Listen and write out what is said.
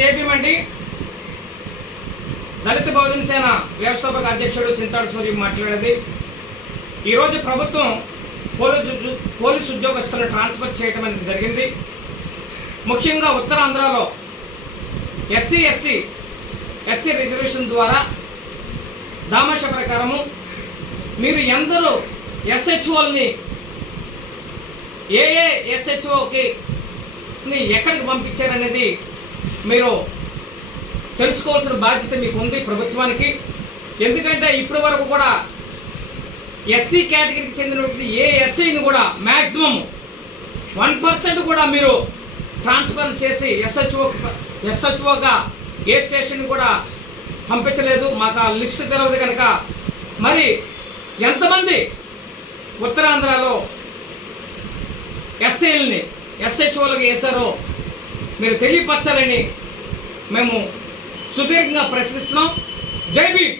JP మండి. దళిత బహుజన సేన వ్యవస్థాపక అధ్యక్షుడు చింతాడు సూర్య మాట్లాడేది. ఈరోజు ప్రభుత్వం పోలీసు పోలీసు ఉద్యోగస్తులను ట్రాన్స్ఫర్ చేయటం అనేది జరిగింది. ముఖ్యంగా ఉత్తరాంధ్రలో ఎస్సీ ఎస్టీ ఎస్సీ రిజర్వేషన్ ద్వారా దామాష ప్రకారము మీరు ఎందరూ ఎస్హెచ్ఓల్ని ఏ ఏ ఎస్హెచ్ఓకి ని ఎక్కడికి పంపించారనేది మీరు తెలుసుకోవాల్సిన బాధ్యత మీకు ఉంది ప్రభుత్వానికి. ఎందుకంటే ఇప్పటి వరకు కూడా ఎస్సీ కేటగిరీకి చెందినటువంటి ఏ ఎస్ఐని కూడా మ్యాక్సిమం వన్ పర్సెంట్ కూడా మీరు ట్రాన్స్ఫర్ చేసి ఎస్హెచ్ఓ ఎస్హెచ్ఓగా ఏ స్టేషన్ కూడా పంపించలేదు. మాకు ఆ లిస్ట్ తెలియదు కనుక. మరి ఎంతమంది ఉత్తరాంధ్రలో ఎస్ఐల్ని ఎస్హెచ్ఓలకు వేశారో మీరు తెలియపరచాలని మేము సుదీర్ఘంగా ప్రశ్నిస్తున్నాం. జై భీమ్!